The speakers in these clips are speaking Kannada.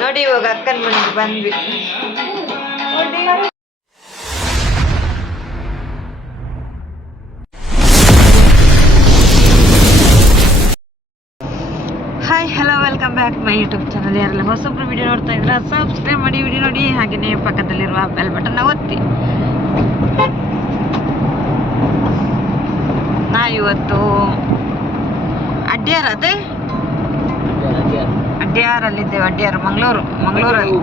ನೋಡಿ, ಇವಾಗ ಅಕ್ಕನ ಮನೆಗೆ ಬಂದ್ವಿ. Hi hello welcome back my YouTube channel ಯಾರೆಲ್ಲ ಹೊಸೊಬ್ರು ವಿಡಿಯೋ ನೋಡ್ತಾ ಇದ್ರ ಸಬ್ಸ್ಕ್ರೈಬ್ ಮಾಡಿ ವಿಡಿಯೋ ನೋಡಿ. ಹಾಗೆಯೇ ಪಕ್ಕದಲ್ಲಿರುವ ಬೆಲ್ ಬಟನ್ ಒತ್ತಿ. ನಾ ಇವತ್ತು ಅಡ್ಯಾರ ಅದೇ ಅಡ್ಯಾರಲ್ಲಿದ್ದೇವೆ ಅಡ್ಯಾರ ಮಂಗಳೂರು ಮಂಗಳೂರಲ್ಲಿ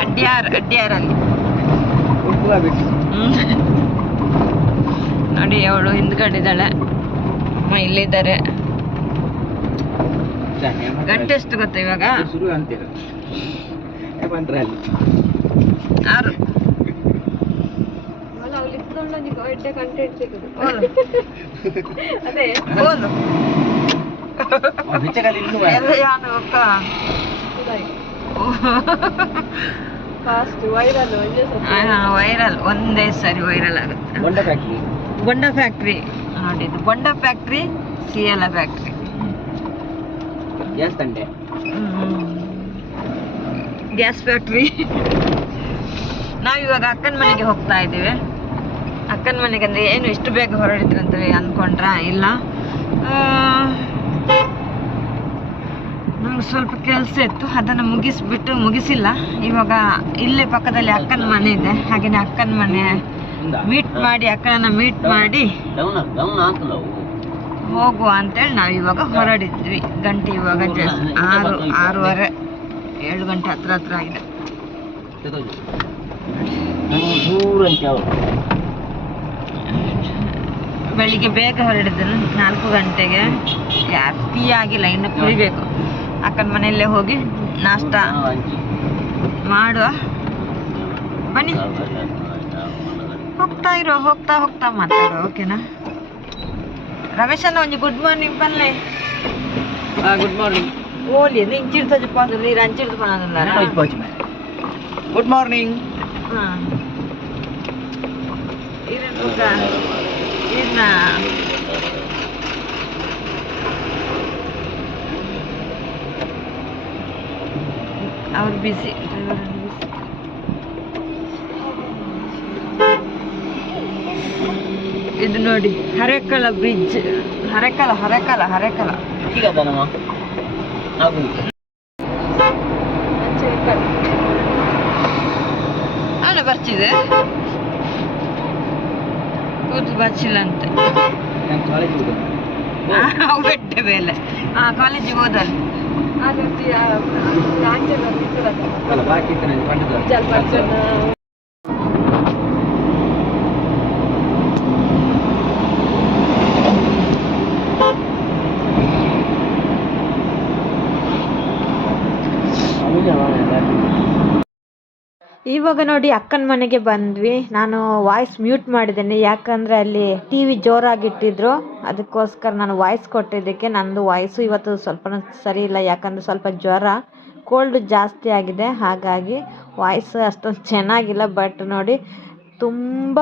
ಅಡ್ಯಾರ್ ಅಡ್ಯಾರಲ್ಲಿ ಅಲ್ಲಿ ನೋಡಿ ಅವಳು ಹಿಂದ್ಗಡೆ ಇದ್ದಾಳೆ ಅಮ್ಮ ಇಲ್ಲಿದ್ದಾರೆ. ಗಂಟೆ ಎಷ್ಟು ಗೊತ್ತಾ ಇವಾಗ? ಶುರು ಕಂಟೆಂಟ್ ಆರು. ಅದೇ. ವೈರಲ್ ವೈರಲ್ ಒಂದೇ ಸರಿ ವೈರಲ್ ಆಗುತ್ತೆ. ಬೊಂಡ ಫ್ಯಾಕ್ಟ್ರಿ ಬೊಂಡ ಫ್ಯಾಕ್ಟ್ರಿ ಸಿ ಇದು ಬೊಂಡ ಫ್ಯಾಕ್ಟ್ರಿ ಸಿಯಲ ಫ್ಯಾಕ್ಟ್ರಿ ಗ್ಯಾಸ್ ತಂಡೆ. ಗ್ಯಾಸ್ ಫ್ಯಾಕ್ಟ್ರಿ ನಾವಿವಾಗ ಅಕ್ಕನ ಮನೆಗೆ ಹೋಗ್ತಾ ಇದ್ದೀವಿ. ಅಕ್ಕನ ಮನೆಗೆ ಅಂದರೆ ಏನು ಇಷ್ಟು ಬೇಗ ಹೊರಡಿದ್ರಂತ ಅಂದ್ಕೊಂಡ್ರಾ ಇಲ್ಲ. ಸ್ವಲ್ಪ ಕೆಲಸ ಇತ್ತು, ಅದನ್ನು ಮುಗಿಸ್ಬಿಟ್ಟು ಮುಗಿಸಿಲ್ಲ. ಇವಾಗ ಇಲ್ಲೇ ಪಕ್ಕದಲ್ಲಿ ಅಕ್ಕನ ಮನೆ ಇದೆ, ಹಾಗೇನೆ ಅಕ್ಕನ ಮನೆ ಮೀಟ್ ಮಾಡಿ ಅಕ್ಕನ ಮೀಟ್ ಮಾಡಿ ಹೋಗುವ ಅಂತೇಳಿ ನಾವು ಇವಾಗ ಹೊರಡಿದ್ವಿ. ಗಂಟೆ ಇವಾಗ ಜಸ್ಟ್ ಆರು, ಆರೂವರೆ, ಏಳು ಗಂಟೆ ಹತ್ರ ಹತ್ರ ಆಗಿದೆ. ಬೆಳಿಗ್ಗೆ ಬೇಗ ಹೊರಡಿದ್ರು ನಾಲ್ಕು ಗಂಟೆಗೆ. ಟೀ ಆಗಿಲ್ಲ, ಇನ್ನು ಕುಡಿಬೇಕು. ಅಕ್ಕನ ಮನೆಯಲ್ಲೇ ಹೋಗಿ ನಾಷ್ಟ ಮಾಡುವ. ಬನ್ನಿ. ಹೋಗ್ತಾ ಇರೋ ಹೋಗ್ತಾ ಹೋಗ್ತಾ ಮಾತಾಡೋ ಓಕೆನಾ ರಮೇಶಣ್ಣ ಒಂಜಿ ಗುಡ್ ಮಾರ್ನಿಂಗ್ ಬನ್ಲೆ. ಗುಡ್ ಮಾರ್ನಿಂಗ್ ಓಲಿ ನೀನು ಚಿಡ್ತ ಅಂದ್ರೆ ನೀರು ಹಂಚಿಡ್ದು ಬರೋದಿಲ್ಲ ಗುಡ್ ಮಾರ್ನಿಂಗ್ ಹಾಂ. ಇದನ್ನ ಅವ್ರು ಬಿಸಿ ಇದು ನೋಡಿ ಹರೆಕಳ ಬ್ರಿಡ್ಜ್ ಹರೆಕಲ ಹರೆಕಲ ಹರೆಕಲ. ಅಲ್ಲ ಬರ್ತಿದೆ. ಕೂತು ಅವು ಬೆಟ್ಟ ಮೇಲೆ. ಹಾಂ ಕಾಲೇಜಿಗೆ ಹೋದಲ್ಲಿ. ಅಲ್ಲ ಬಾಕಿ ಇತ್ತು ನನಗೆ ಪಂಡದ ಇವಾಗ ನೋಡಿ ಅಕ್ಕನ ಮನೆಗೆ ಬಂದ್ವಿ. ನಾನು ವಾಯ್ಸ್ ಮ್ಯೂಟ್ ಮಾಡಿದ್ದೇನೆ. ಯಾಕಂದರೆ ಅಲ್ಲಿ ಟಿ ವಿ ಜೋರಾಗಿಟ್ಟಿದ್ರು. ಅದಕ್ಕೋಸ್ಕರ ನಾನು ವಾಯ್ಸ್ ಕೊಟ್ಟಿದ್ದಕ್ಕೆ ನಂದು ವಾಯ್ಸು ಇವತ್ತು ಸ್ವಲ್ಪ ಸರಿ ಇಲ್ಲ. ಯಾಕಂದರೆ ಸ್ವಲ್ಪ ಜ್ವರ ಕೋಲ್ಡ್ ಜಾಸ್ತಿ ಆಗಿದೆ. ಹಾಗಾಗಿ ವಾಯ್ಸ್ ಅಷ್ಟೊಂದು ಚೆನ್ನಾಗಿಲ್ಲ. ಬಟ್ ನೋಡಿ ತುಂಬ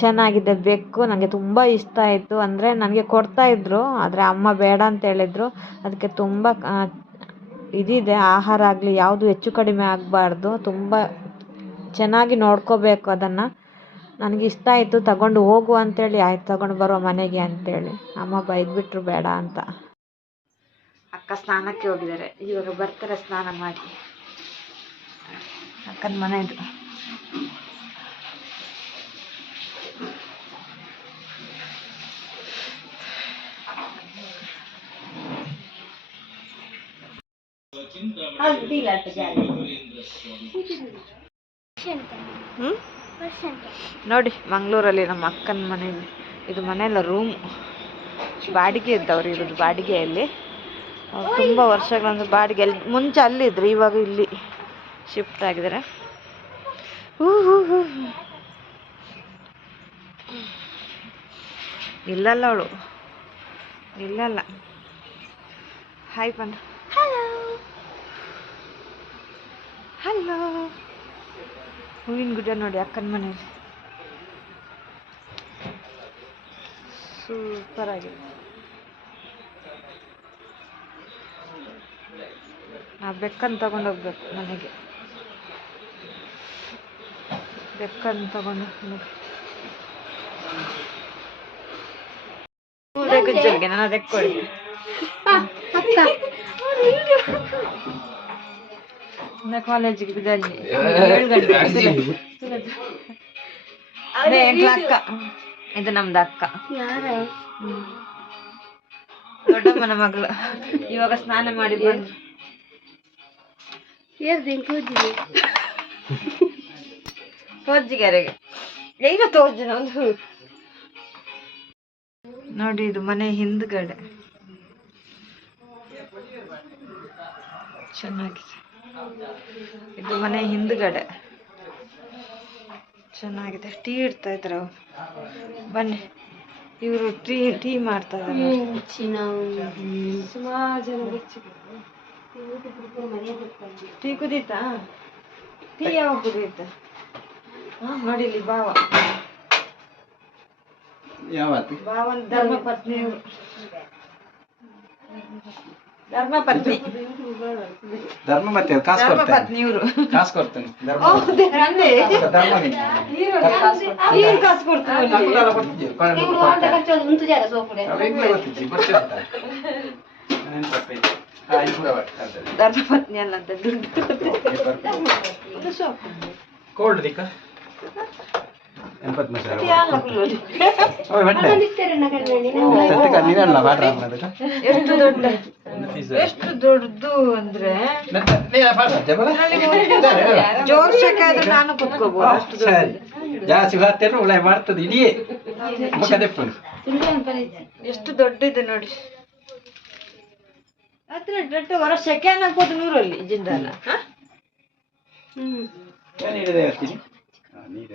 ಚೆನ್ನಾಗಿದೆ ಬೆಕ್ಕು. ನನಗೆ ತುಂಬ ಇಷ್ಟ ಆಯಿತು. ಅಂದರೆ ನನಗೆ ಕೊಡ್ತಾಯಿದ್ರು ಆದರೆ ಅಮ್ಮ ಬೇಡ ಅಂತ ಹೇಳಿದ್ರು. ಅದಕ್ಕೆ ತುಂಬ ಇದಿದೆ. ಆಹಾರ ಆಗಲಿ, ಯಾವುದು ಹೆಚ್ಚು ಕಡಿಮೆ ಆಗಬಾರ್ದು. ತುಂಬ ಚೆನ್ನಾಗಿ ನೋಡ್ಕೋಬೇಕು ಅದನ್ನು. ನನಗೆ ಇಷ್ಟ ಆಯಿತು ತಗೊಂಡು ಹೋಗು ಅಂತೇಳಿ. ಆಯ್ತು ತಗೊಂಡು ಬರುವ ಮನೆಗೆ ಅಂತೇಳಿ. ಅಮ್ಮ ಬೈದ್ಬಿಟ್ರು ಬೇಡ ಅಂತ. ಅಕ್ಕ ಸ್ನಾನಕ್ಕೆ ಹೋಗಿದ್ದಾರೆ. ಇವಾಗ ಬರ್ತಾರೆ ಸ್ನಾನ ಮಾಡಿ. ಅಕ್ಕನ ಮನೆ ಇದು. ನೋಡಿ ಮಂಗಳೂರಲ್ಲಿ ನಮ್ಮ ಅಕ್ಕನ ಮನೆ ಇದೆ. ಮನೆಯಲ್ಲ ರೂಮ್ ಬಾಡಿಗೆ ಇದ್ದವ್ರು ಇರೋದು ಬಾಡಿಗೆಯಲ್ಲಿ. ಅವ್ರು ತುಂಬ ವರ್ಷಗಳಂದ್ರೆ ಬಾಡಿಗೆಯಲ್ಲಿ ಮುಂಚೆ ಅಲ್ಲಿದ್ರು ಇವಾಗ ಇಲ್ಲಿ ಶಿಫ್ಟ್ ಆಗಿದ್ದಾರೆ. ಹೂ ಹೂ ಹೂ. ಇಲ್ಲಲ್ಲ ಅವಳು. ಇಲ್ಲಲ್ಲ. ಹಾಯ್ ಬನ್ನ ಹಲೋ ಹೂವಿನ ಗಿಡ ನೋಡಿ ಅಕ್ಕನ ಮನೇಲಿ ಸೂಪರ್ ಆಗಿದೆ. ಆ ಬೆಕ್ಕನ್ನು ತಗೊಂಡು ಹೋಗ್ಬೇಕು ಮನೆಗೆ. ಬೆಕ್ಕನ್ನು ತಗೊಂಡು ನಾನು ಅದಕ್ಕೆ ಕೊಡಿ ನಾ ಕಾಲೇಜಿಗೆ ಬಿದ್ದಲ್ಲಿ ಏಳು ಗಂಟೆ. ಅದೇ ಎಂಟ್ಲ ಅಕ್ಕ. ಇದು ನಮ್ದು ಅಕ್ಕ. ದೊಡ್ಡಮ್ಮನ ಮಗಳು. ಇವಾಗ ಸ್ನಾನ ಮಾಡಿ ಬಂದು. ತೋಜ್ಜಿಗೆರೆಗೆ ಏನು ತೋಜ್ಜಿನ ಒಂದು ನೋಡಿ ಇದು ಮನೆ ಹಿಂದ್ಗಡೆ. ಚೆನ್ನಾಗಿದೆ. ಇದು ಮನೆ ಹಿಂದ್ಗಡೆ. ಚೆನ್ನಾಗಿದೆ. ಟೀ ಇಡ್ತಾ ಇದ್ರು. ಬನ್ನಿ. ಇವರು ಟೀ ಟೀ ಮಾಡ್ತಾ ಟೀ ಕುದೀತಾ? ಟೀ ಯಾವಾಗ ಕುದೀತ ಹಾ ನೋಡಿಲಿ ಬಾವ ಯಾವತ್ತು? ಬಾವನ್ ಧರ್ಮ. ಧರ್ಮ ಪತ್ನಿ ಧರ್ಮ ಮತ್ತೆ ಕಾಸು ಧರ್ಮ ಕೊಡ್ತೇನೆ ಪತ್ನಿ ಇವರು ಕಾಸು ಕೊಡ್ತೇನೆ ಧರ್ಮ ಹೌದೇ ನಂದೆ ಧರ್ಮ ಏನ್ ಕಾಸು ಕೊಡ್ತೀವಿ ಕೊಡ್ತಿದ್ದೀವಿ ಅವ್ರಿಗೆ ಗೊತ್ತಿದ್ದಿ ಗೊತ್ತಿರ್ತ ನೆನಪೈತೆ ಇದು ಕೂಡ ಬರ್ತದೆ ಧರ್ಮ ಪತ್ನಿ ಅಲ್ಲ ಅಂತ ದುಡ್ಡು ಕೋಲ್ಡ್ ದಿಕ್ಕ ಎಂಬತ್ತು ನೀನಲ್ಲ ಬಾಡ್ರ ಅದಕ್ಕೆ. ಎಷ್ಟು ದೊಡ್ಡ ಎಷ್ಟು ದೊಡ್ಡದು ಅಂದ್ರೆ ಜೋರ್ ಶೆಕೆ ಆದ್ರೆ ನಾನು ಕುತ್ಕೋಬಹುದು ಅಷ್ಟು ಜಾಸ್ತಿ ಬರ್ತೇನೆ ಉಳೆ ಮಾಡ್ತದೆ ಇಡೀ ಎಷ್ಟು ದೊಡ್ಡದು ನೋಡಿ. ಹತ್ರ ದೊಡ್ಡ ಹೊರ ಸೆಕೆ ಅನ್ನಕ್ಬೋದು ನೂರಲ್ಲಿ ಜಿಂದಾಲ. ಹ? ನಾನು ಹಿಡಿದೇ ಇರ್ತೀನಿ ನೀರು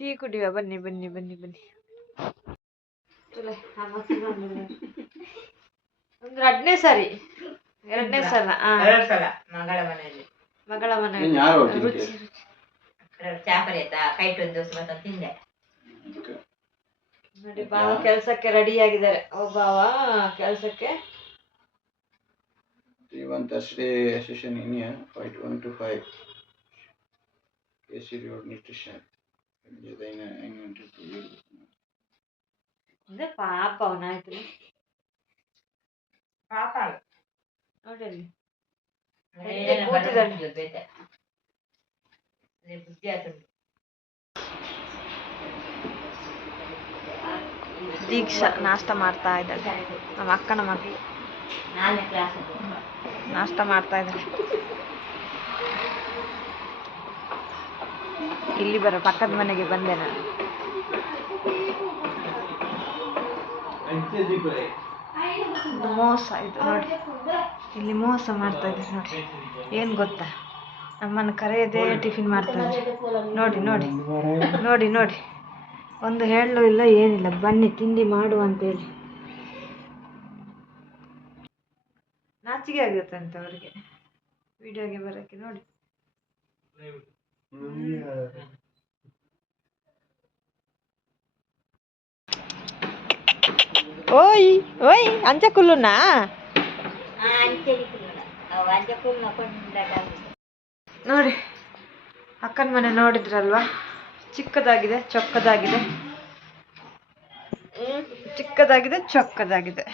ಟೀ ಕುಡಿಯುವ? ಬನ್ನಿ ಬನ್ನಿ ಬನ್ನಿ ಬನ್ನಿ. ಒಂದು ಎರಡನೇ ಸಾರಿ. ಎರಡನೇ ಸಲ ಆ. ಸಲ ಮಂಗಳ ಮನೆಯಲ್ಲಿ. ಮಗಳ ಮನೆಯಲ್ಲಿ. ರುಚಿ? ರುಚಿ. ಚಾಪರಿ ಆಯ್ತಾ? ಕೈಟ್ ಒಂದು ದಿವಸ ಮತ್ತೆ ತಿಂದೆ. ನೋಡಿ ಬಾವ ಕೆಲ್ಸಕ್ಕೆ ರೆಡಿ ಆಗಿದ್ದಾರೆ. ಓ ಬಾವ ಕೆಲ್ಸಕ್ಕೆ? one Thursday session in here, fight one to five. KC Road ಅಂದ್ರೆ ಪಾಪ ಅವನಾಯ್ತು ಪಾಪ ನೋಡಿ ಅಲ್ಲಿ ಏನ ಕೂತಿದ್ದಾನೆ. ಬರ್ತದೆ ಬೇತೆ. ಅದೇ ಬುದ್ಧಿ ಆಯ್ತು ದೀಕ್ಷಾ ನಾಷ್ಟ ಮಾಡ್ತಾ ಇದ್ದಾಳೆ. ನಮ್ಮ ಅಕ್ಕನ ಮಗಳು. ನಾಷ್ಟ ಮಾಡ್ತಾ ಇದ್ದಾಳೆ. ಇಲ್ಲಿ ಬರೋ, ಪಕ್ಕದ ಮನೆಗೆ ಬಂದೆ ನಾನು. ಮೋಸ ಇದು ನೋಡಿ. ಇಲ್ಲಿ ಮೋಸ ಮಾಡ್ತಾ ಇದ್ದೀನಿ ನೋಡಿ. ಏನು ಗೊತ್ತಾ? ನಮ್ಮನ್ನು ಕರೆಯದೇ ಟಿಫಿನ್ ಮಾಡ್ತಾರೆ ನೋಡಿ ನೋಡಿ ನೋಡಿ ನೋಡಿ. ಒಂದು ಹೇಳಲು ಇಲ್ಲ, ಏನಿಲ್ಲ. ಬನ್ನಿ, ತಿಂಡಿ ಮಾಡು ಅಂತೇಳಿ ನಾಚಿಕೆ ಆಗುತ್ತೆ ಅಂತ ಅವರಿಗೆ. ವಿಡಿಯೋಗೆ ಬರೋಕ್ಕೆ ನೋಡಿ. ಓಯ್ ಓಯ್ ಅಂಚೆ ಕುಲ್ಲುನಾ? ನೋಡಿ ಅಕ್ಕನ ಮನೆ ನೋಡಿದ್ರಲ್ವಾ? ಚಿಕ್ಕದಾಗಿದೆ ಚೊಕ್ಕದಾಗಿದೆ. ಹ್ಮ್, ಚಿಕ್ಕದಾಗಿದೆ ಚೊಕ್ಕದಾಗಿದೆ.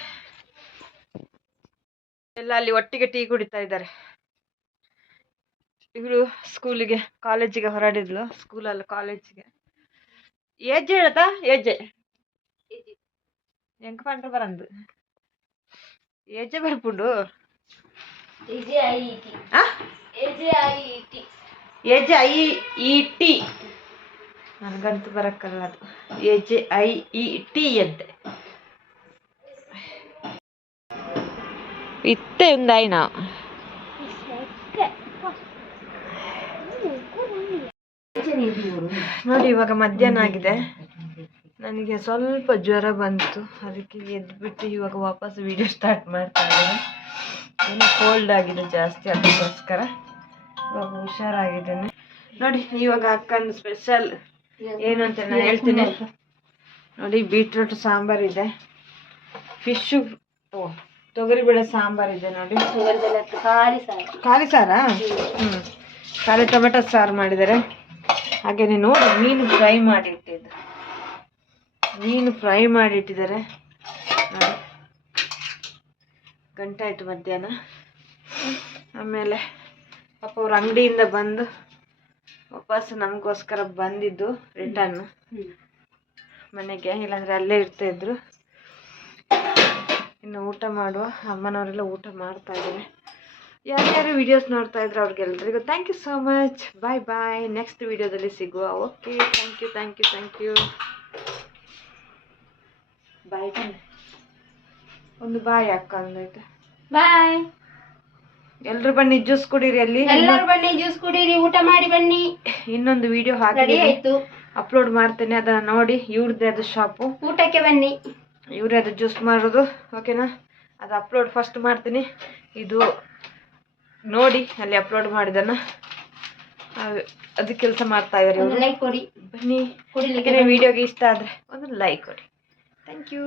ಎಲ್ಲ ಅಲ್ಲಿ ಒಟ್ಟಿಗೆ ಟೀ ಕುಡಿತಾ ಇದ್ದಾರೆ. ಇವಳು ಸ್ಕೂಲಿಗೆ ಕಾಲೇಜಿಗೆ ಹೊರಡಿದ್ಲು ಸ್ಕೂಲಲ್ಲ ಕಾಲೇಜಿಗೆ ಏಜ್ ಹೇಳ್ತಾ? ಏಜೆ ಎಂಕ ಪಂಡ್ರ ಬರಂದು. ಏಜೆ ಬರ್ಪುಂಡು? ಆ? ಎಜೆ ಐ ಇ ಟಿ ನನಗಂತೂ ಬರಕ್ಕಲ್ಲ ಅದು. ಎಜೆ ಐ ಇ ಟಿ ಎದ್ದೆ ಇತ್ತೆ ನಾವು ನೋಡಿ ಇವಾಗ ಮಧ್ಯಾಹ್ನ ಆಗಿದೆ. ನನಗೆ ಸ್ವಲ್ಪ ಜ್ವರ ಬಂತು. ಅದಕ್ಕೆ ಎದ್ಬಿಟ್ಟು ಇವಾಗ ವಾಪಸ್ ವಿಡಿಯೋ ಸ್ಟಾರ್ಟ್ ಮಾಡ್ತಾ ಇದ್ದೀನಿ. ಏನೋ ಕೋಲ್ಡ್ ಆಗಿದೆ ಜಾಸ್ತಿ ಅದಕ್ಕೋಸ್ಕರ. ಇವಾಗ ಹುಷಾರಾಗಿದ್ದೇನೆ. ನೋಡಿ ಇವಾಗ ಅಕ್ಕನ ಸ್ಪೆಷಲ್ ಏನು ಅಂತ ನಾನು ಹೇಳ್ತೀನಿ. ನೋಡಿ ಬೀಟ್ರೂಟ್ ಸಾಂಬಾರ್ ಇದೆ. ಫಿಶು ಓ ತೊಗರಿಬೇಳೆ ಸಾಂಬಾರ್ ಇದೆ ನೋಡಿ. ಖಾಲಿ ಸಾರಾ? ಹ್ಞೂ ಖಾಲಿ ಟೊಮೆಟೊ ಸಾರು ಮಾಡಿದ್ದಾರೆ. ಹಾಗೆಯೇ ನೋಡಿ ಮೀನು ಫ್ರೈ ಮಾಡಿ ಇಟ್ಟಿದ್ದು ಮೀನು ಫ್ರೈ ಮಾಡಿ ಇಟ್ಟಿದ್ದಾರೆ ಆಯಿತು ಮಧ್ಯಾಹ್ನ. ಆಮೇಲೆ ಪಾಪ ಅವ್ರ ಅಂಗಡಿಯಿಂದ ಬಂದು ವಾಪಸ್ ನಮಗೋಸ್ಕರ ಬಂದಿದ್ದು ರಿಟರ್ನ್ ಮನೆಗೆ, ಇಲ್ಲಾಂದರೆ ಅಲ್ಲೇ ಇರ್ತಾಯಿದ್ರು ಇನ್ನು ಊಟ ಮಾಡುವ. ಅಮ್ಮನವರೆಲ್ಲ ಊಟ ಮಾಡ್ತಾ ಇದ್ದಾರೆ. ಯಾರ್ಯಾರು ವಿಡಿಯೋಸ್ ನೋಡ್ತಾ ಇದ್ರು ಅವ್ರಿಗೆಲ್ರಿಗೂ thank you so much bye bye next ವಿಡಿಯೋದಲ್ಲಿ ಸಿಗುವ. Okay thank you thank you thank you bye ಒಂದು ಬಾಯ್ ಅಕ್ಕ ಅಂದಾಯ್ತು ಬಾಯ್ ಎಲ್ರು ಬನ್ನಿ ಜ್ಯೂಸ್ ಕುಡೀರಿ ಅಲ್ಲಿ. ಎಲ್ಲರೂ ಬನ್ನಿ ಜ್ಯೂಸ್ ಕುಡೀರಿ ಊಟ ಮಾಡಿ ಬನ್ನಿ. ಇನ್ನೊಂದು ವಿಡಿಯೋ ಹಾಕಿ ಆಯ್ತು. ಅಪ್ಲೋಡ್ ಮಾಡ್ತೇನೆ ಅದನ್ನ ನೋಡಿ. ಇವ್ರದ್ದೇ ಅದು ಶಾಪು ಊಟಕ್ಕೆ ಬನ್ನಿ. ಇವರೇ ಅದು ಜ್ಯೂಸ್ ಮಾಡೋದು. ಓಕೆನಾ ಅದು ಅಪ್ಲೋಡ್ ಫಸ್ಟ್ ಮಾಡ್ತೀನಿ. ಇದು ನೋಡಿ ಅಲ್ಲಿ ಅಪ್ಲೋಡ್ ಮಾಡಿದನ. ಅದು ಕೆಲಸ ಮಾಡ್ತಾ ಇದಾರೆ ಲೈಕ್ ಕೊಡಿ. ಬನ್ನಿ. ವಿಡಿಯೋಗೆ ಇಷ್ಟ ಆದರೆ ಒಂದು ಲೈಕ್ ಕೊಡಿ. Thank you